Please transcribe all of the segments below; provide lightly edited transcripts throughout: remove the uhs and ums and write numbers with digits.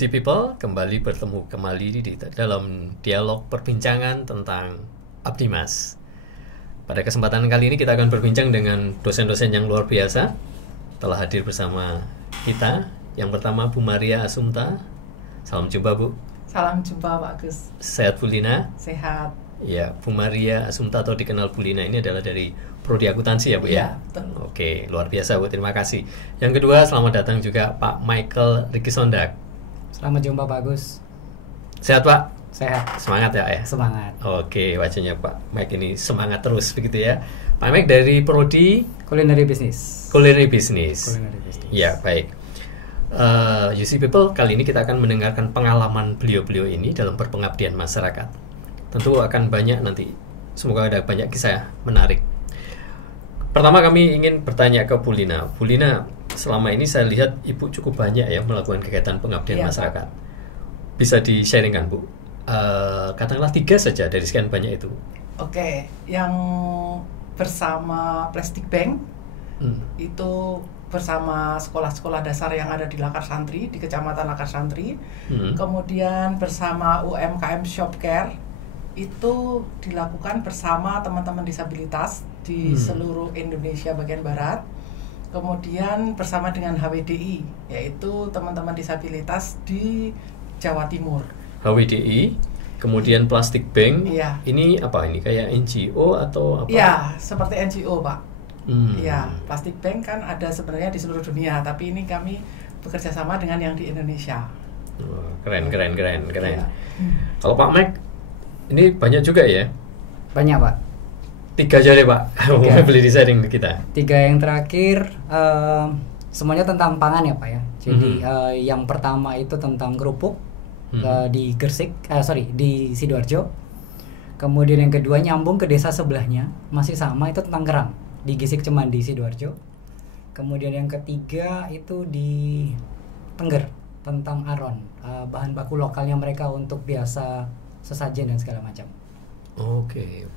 UC People kembali bertemu di dalam dialog perbincangan tentang Abdimas. Pada kesempatan kali ini kita akan berbincang dengan dosen-dosen yang luar biasa. Telah hadir bersama kita. Yang pertama Bu Maria Asumta. Salam jumpa Bu. Salam jumpa Pak Gus. Sehat Bu Lina? Sehat. Ya, Bu Maria Asumta atau dikenal Bu Lina ini adalah dari Prodi Akuntansi ya Bu ya? Betul. Oke, luar biasa Bu, terima kasih. Yang kedua, selamat datang juga Pak Michael Rikisondak. Selamat jumpa Pak Gus. Sehat Pak? Sehat. Semangat ya? Semangat. Oke, wajahnya Pak Mike ini semangat terus begitu ya. Pak Mike dari Prodi Culinary Business. Culinary Business. Culinary Business. Ya, baik. UC People, kali ini kita akan mendengarkan pengalaman beliau-beliau ini dalam berpengabdian masyarakat. Tentu akan banyak nanti, semoga ada banyak kisah menarik. Pertama kami ingin bertanya ke Bu Lina. Bu Lina, selama ini saya lihat Ibu cukup banyak ya melakukan kegiatan pengabdian masyarakat. Bisa di-sharingkan Bu? Katakanlah 3 saja dari sekian banyak itu. Oke, yang bersama Plastic Bank itu bersama sekolah-sekolah dasar yang ada di Lakar Santri, di Kecamatan Lakar Santri. Kemudian bersama UMKM Shopcare itu dilakukan bersama teman-teman disabilitas di seluruh Indonesia bagian barat. Kemudian bersama dengan HWDI, yaitu teman-teman disabilitas di Jawa Timur. HWDI, kemudian Plastic Bank. Iya. Ini apa ini? Kayak NGO atau apa? Iya, seperti NGO Pak. Iya, Plastic Bank kan ada sebenarnya di seluruh dunia, tapi ini kami bekerja sama dengan yang di Indonesia. Keren. Iya. Kalau Pak Mike, ini banyak juga ya? Banyak Pak. 3 aja deh Pak, boleh di-sharing ke kita. 3 yang terakhir semuanya tentang pangan ya Pak ya. Jadi yang pertama itu tentang kerupuk di Gresik, di Sidoarjo. Kemudian yang kedua nyambung ke desa sebelahnya, masih sama, itu tentang kerang di Gisik Cemandi Sidoarjo. Kemudian yang ketiga itu di Tengger tentang aron, bahan baku lokalnya mereka untuk biasa sesajen dan segala macam. Oke.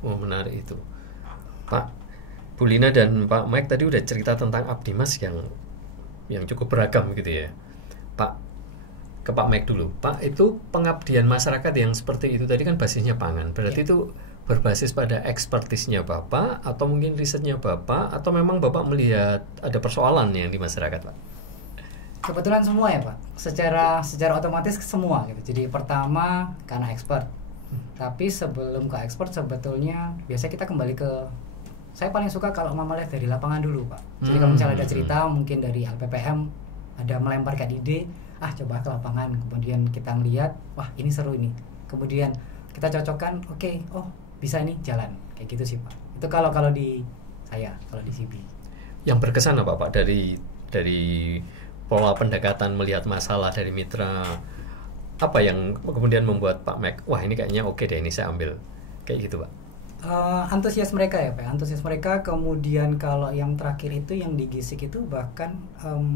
Oh, menarik itu. Pak, Bu Lina dan Pak Mike tadi udah cerita tentang Abdimas yang cukup beragam gitu ya. Pak, ke Pak Mike dulu. Pak, itu pengabdian masyarakat yang seperti itu tadi kan basisnya pangan. Berarti itu berbasis pada ekspertisnya Bapak atau mungkin risetnya Bapak atau memang Bapak melihat ada persoalan yang di masyarakat, Pak? Kebetulan semua ya Pak. Secara otomatis semua gitu. Jadi pertama karena expert. Tapi sebelum ke expert sebetulnya biasanya kita kembali ke, saya paling suka kalau mama lihat dari lapangan dulu Pak. Jadi kalau misalnya ada cerita mungkin dari LPPM ada melemparkan ide, coba ke lapangan, kemudian kita ngelihat, wah ini seru ini, kemudian kita cocokkan, bisa nih jalan, kayak gitu sih Pak. Itu kalau di saya, kalau di CB. Yang berkesan apa Pak dari pola pendekatan melihat masalah dari mitra, apa yang kemudian membuat Pak Mike, wah ini kayaknya oke deh, ini saya ambil, kayak gitu Pak? Antusias mereka ya Pak, antusias mereka. Kemudian kalau yang terakhir itu yang di Gisik itu bahkan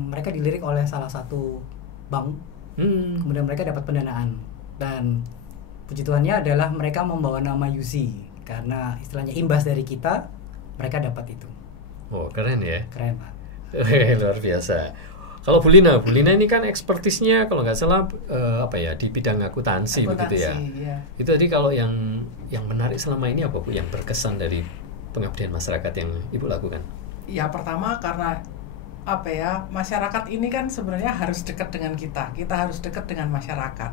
mereka dilirik oleh salah satu bank, kemudian mereka dapat pendanaan, dan puji Tuhannya adalah mereka membawa nama UC karena istilahnya imbas dari kita, mereka dapat itu. Oh, keren ya? Keren Pak. Luar biasa. Kalau Bu Lina ini kan ekspertisnya kalau nggak salah di bidang akuntansi begitu ya. Iya. Itu tadi kalau yang menarik selama ini apa Bu, yang berkesan dari pengabdian masyarakat yang Ibu lakukan? Ya, pertama karena masyarakat ini kan sebenarnya harus dekat dengan kita harus dekat dengan masyarakat.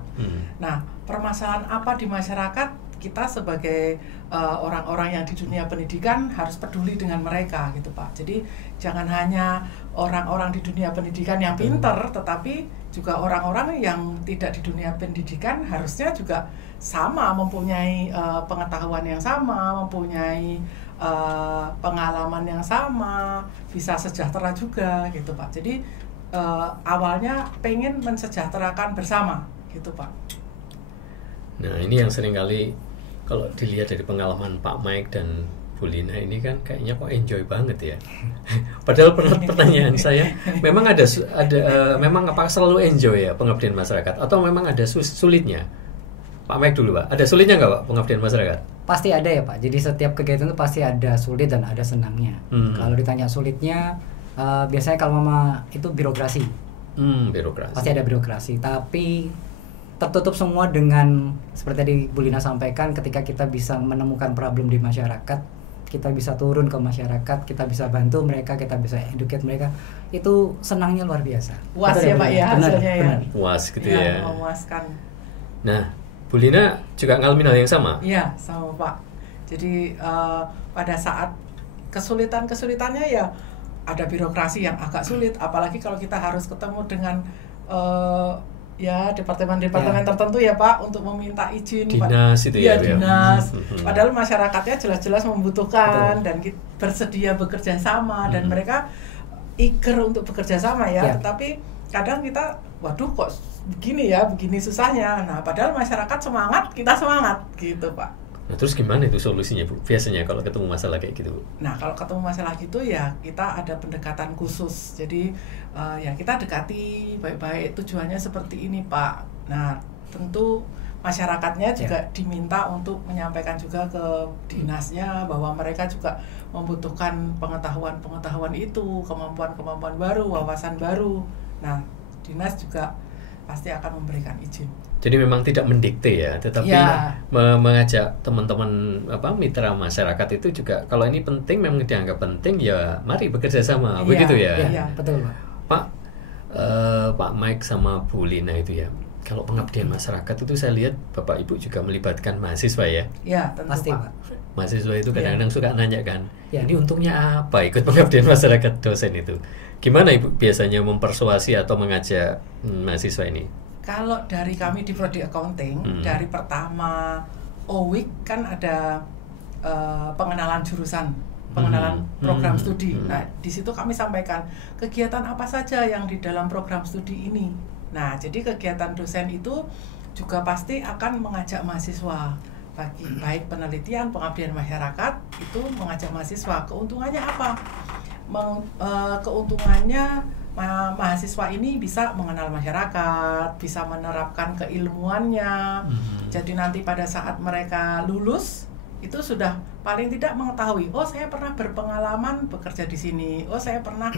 Nah, permasalahan apa di masyarakat, kita sebagai orang-orang yang di dunia pendidikan harus peduli dengan mereka gitu Pak. Jadi jangan hanya orang-orang di dunia pendidikan yang pinter, tetapi juga orang-orang yang tidak di dunia pendidikan harusnya juga sama, mempunyai pengetahuan yang sama, mempunyai pengalaman yang sama, bisa sejahtera juga gitu Pak. Jadi awalnya pengen mensejahterakan bersama gitu Pak. Nah, ini yang seringkali kalau dilihat dari pengalaman Pak Mike dan Bu Lina ini kan kayaknya kok enjoy banget ya. Padahal pertanyaan saya, memang memang apakah selalu enjoy ya pengabdian masyarakat atau memang ada sulitnya? Pak Mike dulu Pak, ada sulitnya nggak Pak pengabdian masyarakat? Pasti ada ya Pak, jadi setiap kegiatan itu pasti ada sulit dan ada senangnya. Kalau ditanya sulitnya, biasanya kalau mama itu birokrasi. Birokrasi. Pasti ada birokrasi, tapi tertutup semua dengan seperti tadi Bu Lina sampaikan, ketika kita bisa menemukan problem di masyarakat, kita bisa turun ke masyarakat, kita bisa bantu mereka, kita bisa educate mereka, itu senangnya luar biasa. Puas Betul ya Pak ya hasilnya ya. Puas gitu ya. Memuaskan. Nah, Bu Lina juga ngalamin hal yang sama? Iya, sama Pak. Jadi pada saat kesulitannya ya ada birokrasi yang agak sulit, apalagi kalau kita harus ketemu dengan ya departemen-departemen tertentu ya Pak untuk meminta izin. Dinas itu ya. Dinas. Padahal masyarakatnya jelas-jelas membutuhkan dan bersedia bekerja sama dan mereka eager untuk bekerja sama ya. Tetapi kadang kita, waduh kok begini susahnya. Nah, padahal masyarakat semangat, kita semangat gitu Pak. Nah, terus gimana itu solusinya Bu? Biasanya kalau ketemu masalah kayak gitu. Nah, kalau ketemu masalah gitu ya kita ada pendekatan khusus. Jadi ya kita dekati baik-baik, tujuannya seperti ini Pak. Nah, tentu masyarakatnya juga diminta untuk menyampaikan juga ke dinasnya bahwa mereka juga membutuhkan pengetahuan itu, kemampuan baru, wawasan baru. Nah, dinas juga pasti akan memberikan izin. Jadi memang tidak mendikte ya, tetapi mengajak teman-teman mitra masyarakat itu juga, kalau ini penting, memang dianggap penting, ya mari bekerja sama, begitu ya. Iya, betul Pak. Pak Mike sama Bu Lina itu ya, kalau pengabdian masyarakat itu saya lihat Bapak Ibu juga melibatkan mahasiswa ya. Iya, tentu pasti Pak. Mahasiswa itu kadang-kadang suka nanya kan, ini untungnya apa ikut pengabdian masyarakat dosen itu? Gimana Ibu biasanya mempersuasi atau mengajak mahasiswa ini? Kalau dari kami di Prodi Accounting, dari pertama OWIC kan ada pengenalan jurusan, pengenalan program studi. Nah, di situ kami sampaikan kegiatan apa saja yang di dalam program studi ini. Nah, jadi kegiatan dosen itu juga pasti akan mengajak mahasiswa, baik penelitian, pengabdian masyarakat, itu mengajak mahasiswa. Keuntungannya apa? Keuntungannya mahasiswa ini bisa mengenal masyarakat, bisa menerapkan keilmuannya. Jadi nanti pada saat mereka lulus itu sudah paling tidak mengetahui, oh saya pernah berpengalaman bekerja di sini, oh saya pernah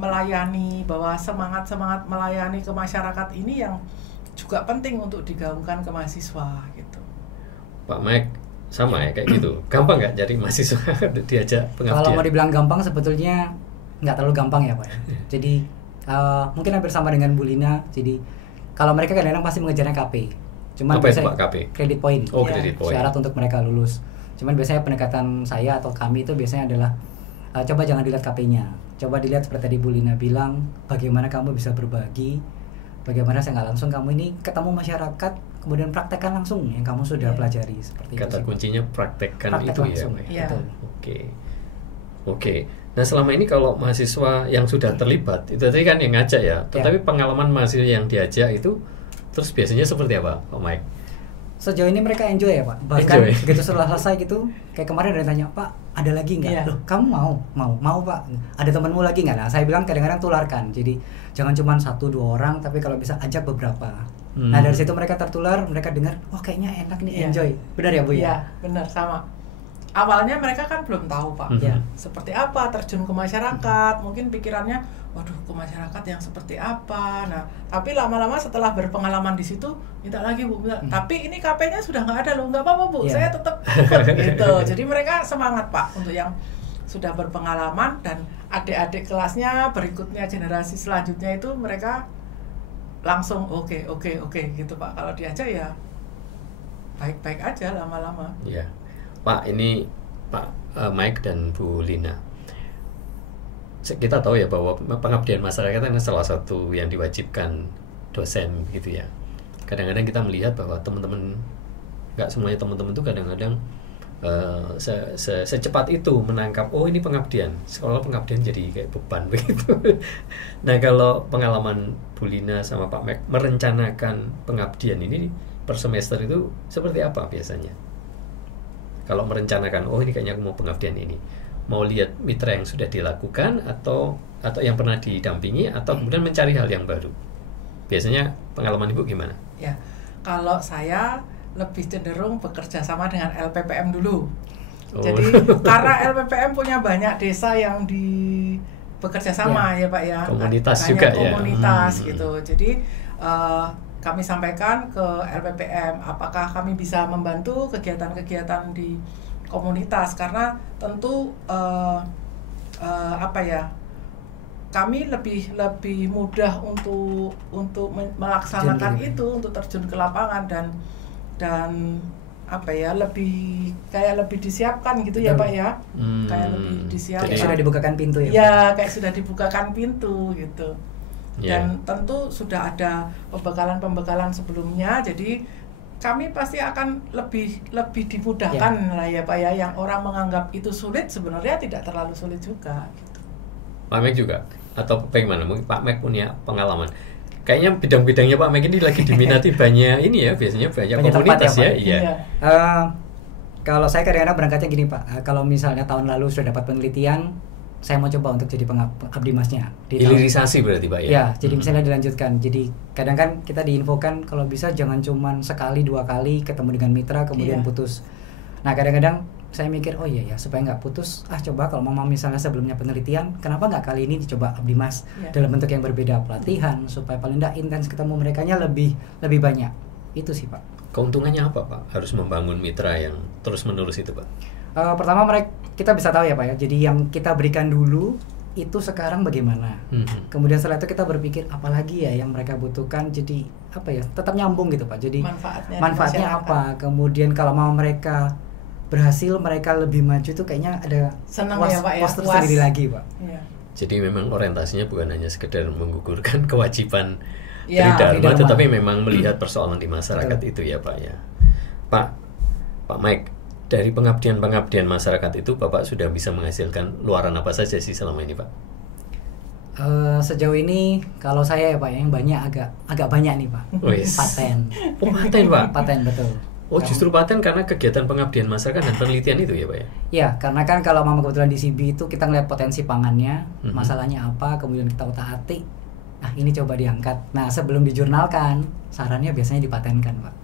melayani, bahwa semangat melayani ke masyarakat ini yang juga penting untuk digaungkan ke mahasiswa gitu. Pak Mike sama ya kayak gitu, gampang nggak jadi mahasiswa diajak pengabdian? Kalau mau dibilang gampang, sebetulnya nggak terlalu gampang ya Pak. Jadi mungkin hampir sama dengan Bu Lina. Jadi kalau mereka kadang-kadang pasti mengejarnya KP. Cuman apa itu Pak KP? Credit point. Credit point. Syarat untuk mereka lulus. Cuman biasanya pendekatan saya atau kami itu biasanya adalah coba jangan dilihat KP-nya. Coba dilihat seperti tadi Bu Lina bilang, bagaimana kamu bisa berbagi, bagaimana saya nggak langsung kamu ini ketemu masyarakat, kemudian praktekkan langsung yang kamu sudah pelajari seperti kata itu. kuncinya praktekkan itu langsung, ya. Betul. Oke. Nah, selama ini kalau mahasiswa yang sudah terlibat, itu tadi kan yang ngajak ya. Tetapi pengalaman mahasiswa yang diajak itu terus biasanya seperti apa, Pak Mike? Sejauh ini mereka enjoy ya Pak. Bahkan begitu setelah selesai gitu, kayak kemarin ada yang tanya, Pak ada lagi nggak? Loh, kamu mau Pak? Ada temanmu lagi nggak? Nah, saya bilang kadang-kadang tularkan. Jadi jangan cuma 1-2 orang, tapi kalau bisa ajak beberapa. Nah, dari situ mereka tertular, mereka dengar, oh kayaknya enak nih, enjoy. Benar ya Bu ya? Iya, benar, sama. Awalnya mereka kan belum tahu Pak, seperti apa terjun ke masyarakat, mungkin pikirannya, waduh ke masyarakat yang seperti apa. Nah, tapi lama-lama setelah berpengalaman di situ, minta lagi Bu, tapi ini KP-nya sudah nggak ada loh, nggak apa-apa Bu, saya tetap ikut gitu. Jadi mereka semangat Pak untuk yang sudah berpengalaman, dan adik-adik kelasnya berikutnya, generasi selanjutnya itu mereka langsung oke gitu Pak. Kalau diajak ya baik-baik aja lama-lama. Iya. Pak, ini Pak Mike dan Bu Lina, kita tahu ya bahwa pengabdian masyarakat adalah salah satu yang diwajibkan dosen gitu ya. Kadang-kadang kita melihat bahwa teman-teman, nggak semuanya teman-teman itu kadang-kadang secepat itu menangkap, oh ini pengabdian, sekolah pengabdian jadi kayak beban begitu. Nah, kalau pengalaman Bu Lina sama Pak Mike merencanakan pengabdian ini per semester itu seperti apa biasanya? Kalau merencanakan, oh ini kayaknya aku mau pengabdian ini, mau lihat mitra yang sudah dilakukan atau yang pernah didampingi, atau kemudian mencari hal yang baru. Biasanya pengalaman Ibu gimana? Ya, kalau saya lebih cenderung bekerja sama dengan LPPM dulu. Jadi karena LPPM punya banyak desa yang bekerja sama ya Pak ya. Komunitas hanya juga komunitas ya. gitu. Jadi kami sampaikan ke LPPM apakah kami bisa membantu kegiatan-kegiatan di komunitas, karena tentu kami lebih mudah untuk melaksanakan itu, untuk terjun ke lapangan dan lebih disiapkan gitu. Betul. Ya Pak ya. Kayak lebih disiapkan. Kayak sudah dibukakan pintu ya. Ya, kayak sudah dibukakan pintu gitu. Dan tentu sudah ada pembekalan sebelumnya, jadi kami pasti akan lebih dimudahkan lah ya Pak ya. Yang orang menganggap itu sulit sebenarnya tidak terlalu sulit juga gitu. Pak Mek juga atau bagaimana? Mungkin Pak Mek punya pengalaman. Kayaknya bidang-bidangnya Pak Mek ini lagi diminati banyak ini ya, biasanya banyak komunitas ya. Iya. Kalau saya kadang-kadang berangkatnya gini Pak, kalau misalnya tahun lalu sudah dapat penelitian, saya mau coba untuk jadi abdi masnya. Hilirisasi berarti Pak ya? Ya, jadi misalnya dilanjutkan. Jadi kadang kan kita diinfokan kalau bisa jangan cuman sekali 2 kali ketemu dengan mitra kemudian putus. Nah kadang-kadang saya mikir oh iya ya, supaya nggak putus, coba kalau mau misalnya sebelumnya penelitian, kenapa nggak kali ini dicoba abdi mas dalam bentuk yang berbeda, pelatihan supaya paling nggak intens ketemu merekanya lebih banyak. Itu sih Pak. Keuntungannya apa Pak? Harus membangun mitra yang terus menerus itu Pak? Pertama kita bisa tahu ya Pak ya, jadi yang kita berikan dulu itu sekarang bagaimana. Kemudian setelah itu kita berpikir apalagi ya yang mereka butuhkan, jadi tetap nyambung gitu Pak. Jadi manfaatnya apa, kemudian kalau mau mereka berhasil, mereka lebih maju itu kayaknya ada puas tersendiri lagi Pak. Jadi memang orientasinya bukan hanya sekedar menggugurkan kewajiban Tridharma, tetapi memang melihat persoalan di masyarakat. Betul. Itu ya Pak ya. Pak Mike, dari pengabdian masyarakat itu Bapak sudah bisa menghasilkan luaran apa saja sih selama ini Pak? Sejauh ini kalau saya ya Pak yang banyak agak banyak nih Pak. Paten. Paten Pak? Paten betul. Justru paten karena kegiatan pengabdian masyarakat dan penelitian itu ya Pak ya? Ya, karena kan kalau memang kebetulan di CB itu kita ngeliat potensi pangannya, masalahnya apa, kemudian kita utak-atik, ini coba diangkat. Nah sebelum dijurnalkan, sarannya biasanya dipatenkan Pak.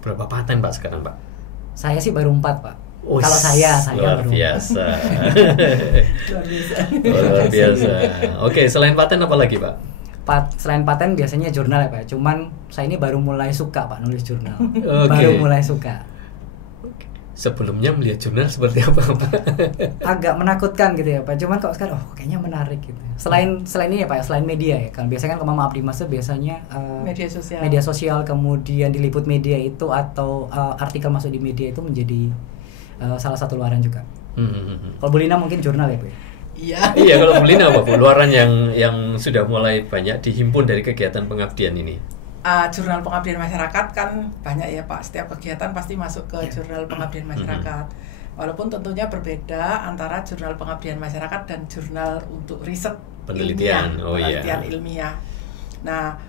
Berapa paten Pak sekarang Pak? Saya sih baru 4 Pak. Kalau saya luar baru biasa. Luar biasa. Oke, selain paten apa lagi Pak? Selain paten biasanya jurnal ya Pak. Cuman saya ini baru mulai suka Pak nulis jurnal. Baru mulai suka. Sebelumnya melihat jurnal seperti apa Pak? Agak menakutkan gitu ya Pak. Cuman kok sekarang kayaknya menarik gitu. Selain ini ya Pak, selain media ya. Kan biasanya kan kalau Mama Abdi Mas biasanya media sosial kemudian diliput media itu atau artikel masuk di media itu menjadi salah satu luaran juga. Kalau Bu Lina mungkin jurnal ya Bu. Iya, kalau Bu Lina apa Bu? Luaran yang sudah mulai banyak dihimpun dari kegiatan pengabdian ini. Jurnal pengabdian masyarakat kan banyak ya Pak. Setiap kegiatan pasti masuk ke jurnal pengabdian masyarakat. Walaupun tentunya berbeda antara jurnal pengabdian masyarakat dan jurnal untuk riset penelitian ilmiah. Nah,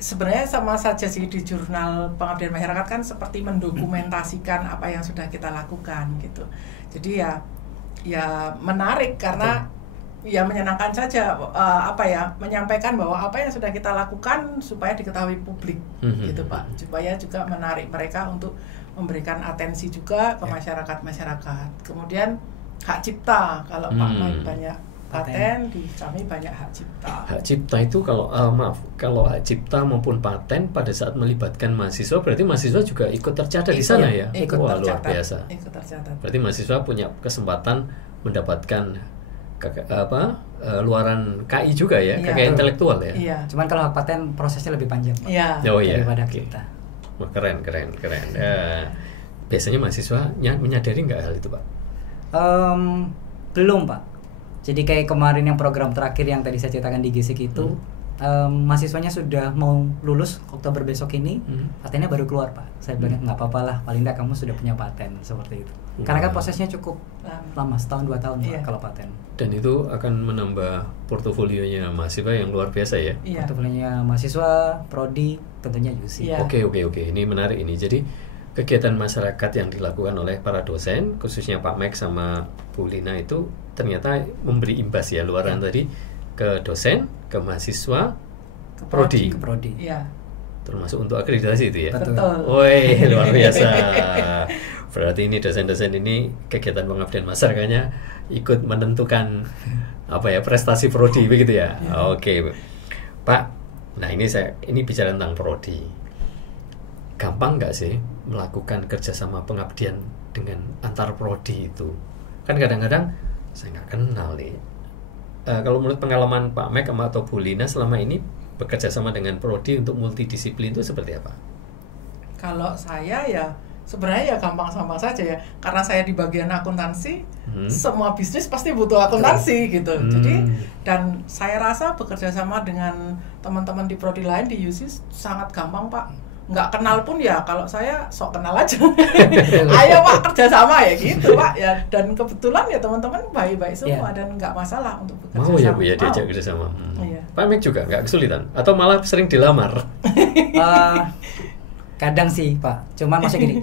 sebenarnya sama saja sih di jurnal pengabdian masyarakat kan seperti mendokumentasikan apa yang sudah kita lakukan gitu. Jadi ya menarik karena ya menyenangkan saja menyampaikan bahwa apa yang sudah kita lakukan supaya diketahui publik gitu Pak, supaya juga menarik mereka untuk memberikan atensi juga ke masyarakat. Kemudian hak cipta, kalau Pak Mike banyak paten, di kami banyak hak cipta. Hak cipta itu kalau hak cipta maupun paten pada saat melibatkan mahasiswa, berarti mahasiswa juga ikut tercatat di sana ya? Wah, luar biasa. Ikut tercatat. Berarti mahasiswa punya kesempatan mendapatkan luaran KI juga ya, KI intelektual ya. Iya. Cuman kalau hak paten prosesnya lebih panjang Pak. Daripada kita. Wah, keren. Biasanya mahasiswa menyadari nggak hal itu Pak? Belum Pak. Jadi kayak kemarin yang program terakhir yang tadi saya ceritakan di GISIK itu, mahasiswanya sudah mau lulus Oktober besok ini, patennya baru keluar Pak. Saya bilang nggak apa-apa lah, paling nggak kamu sudah punya paten seperti itu. Karena kan prosesnya cukup lama, setahun 2 tahun Pak, kalau paten. Dan itu akan menambah portofolionya mahasiswa yang luar biasa ya? Portofolionya mahasiswa, prodi, tentunya UC. Oke. Ini menarik ini. Jadi kegiatan masyarakat yang dilakukan oleh para dosen, khususnya Pak Mike sama Bu Lina itu ternyata memberi imbas ya, luaran tadi ke dosen, ke mahasiswa, ke prodi. Iya. Termasuk untuk akreditasi itu ya? Betul. Woi, luar biasa. Berarti ini dosen-dosen ini kegiatan pengabdian masyarakatnya ikut menentukan apa ya, prestasi prodi begitu ya. Oke, Pak. Nah ini bicara tentang prodi. Gampang nggak sih melakukan kerjasama pengabdian dengan antar prodi itu? Kan kadang-kadang saya nggak kenal nih. Kalau menurut pengalaman Pak Mek atau Bu Lina selama ini bekerja sama dengan prodi untuk multidisiplin itu seperti apa? Kalau saya ya sebenarnya ya gampang-gampang saja ya, karena saya di bagian akuntansi, semua bisnis pasti butuh akuntansi gitu. Jadi dan saya rasa bekerja sama dengan teman-teman di prodi lain di UC sangat gampang Pak. Nggak kenal pun ya, kalau saya sok kenal aja. Ayo Pak kerja sama ya gitu Pak ya, dan kebetulan ya teman-teman baik-baik semua dan nggak masalah untuk bekerja sama. Mau ya Bu ya diajak kerja sama. Pak Mek juga nggak kesulitan atau malah sering dilamar? Kadang sih Pak, cuman maksudnya gini,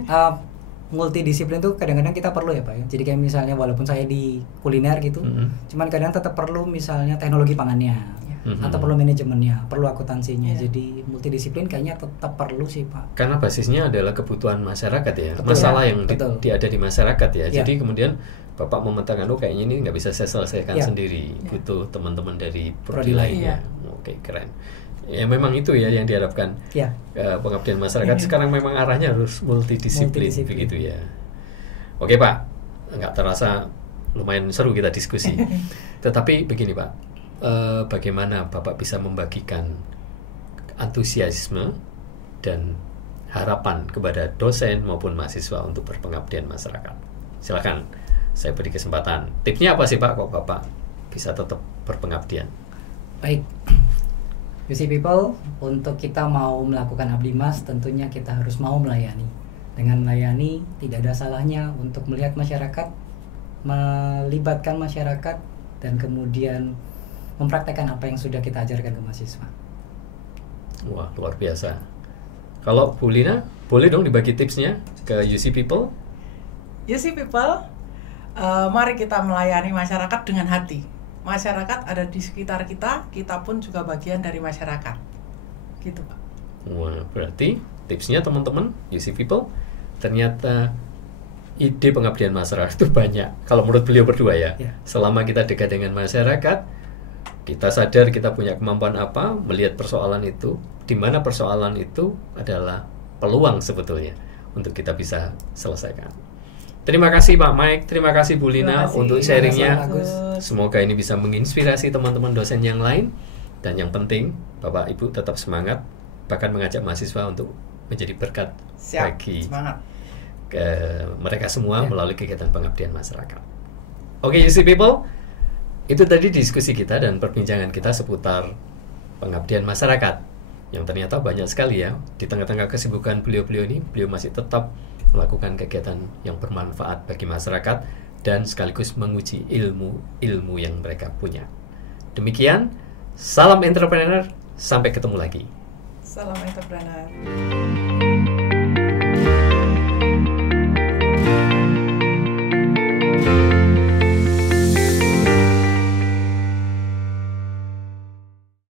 multidisiplin tuh kadang-kadang kita perlu ya Pak ya. Jadi kayak misalnya walaupun saya di kuliner gitu, cuman kadang tetap perlu misalnya teknologi pangannya, atau perlu manajemennya, perlu akuntansinya. Jadi multidisiplin kayaknya tetap perlu sih Pak. Karena basisnya adalah kebutuhan masyarakat ya, masalah yang ada di masyarakat ya. Jadi kemudian Bapak memetakan, kayaknya ini nggak bisa saya selesaikan sendiri, butuh teman-teman dari prodi lainnya. Oke, keren. Ya memang itu ya yang diharapkan. Pengabdian masyarakat sekarang memang arahnya harus multidisiplin begitu ya. Oke Pak, nggak terasa lumayan seru kita diskusi. Tetapi begini Pak, bagaimana Bapak bisa membagikan antusiasme dan harapan kepada dosen maupun mahasiswa untuk berpengabdian masyarakat? Silakan, saya beri kesempatan. Tipsnya apa sih Pak, kok Bapak bisa tetap berpengabdian? Baik, UC People, untuk kita mau melakukan abdi mas, tentunya kita harus mau melayani. Dengan melayani, tidak ada salahnya untuk melihat masyarakat, melibatkan masyarakat, dan kemudian mempraktekkan apa yang sudah kita ajarkan ke mahasiswa. Wah, luar biasa. Kalau Bu Lina, boleh dong dibagi tipsnya ke UC People? UC People, mari kita melayani masyarakat dengan hati. Masyarakat ada di sekitar kita, kita pun juga bagian dari masyarakat. Gitu Pak. Wah, berarti tipsnya teman-teman UC People, ternyata ide pengabdian masyarakat itu banyak. Kalau menurut beliau berdua ya, selama kita dekat dengan masyarakat, kita sadar kita punya kemampuan apa, melihat persoalan itu, di mana persoalan itu adalah peluang sebetulnya untuk kita bisa selesaikan. Terima kasih Pak Mike, terima kasih Bu Lina untuk sharingnya. Semoga ini bisa menginspirasi teman-teman dosen yang lain. Dan yang penting, Bapak Ibu tetap semangat, bahkan mengajak mahasiswa untuk menjadi berkat bagi mereka semua melalui kegiatan pengabdian masyarakat. Oke, UC People, itu tadi diskusi kita dan perbincangan kita seputar pengabdian masyarakat, yang ternyata banyak sekali ya. Di tengah-tengah kesibukan beliau-beliau ini, beliau masih tetap melakukan kegiatan yang bermanfaat bagi masyarakat dan sekaligus menguji ilmu yang mereka punya. Demikian, salam entrepreneur, sampai ketemu lagi. Salam entrepreneur.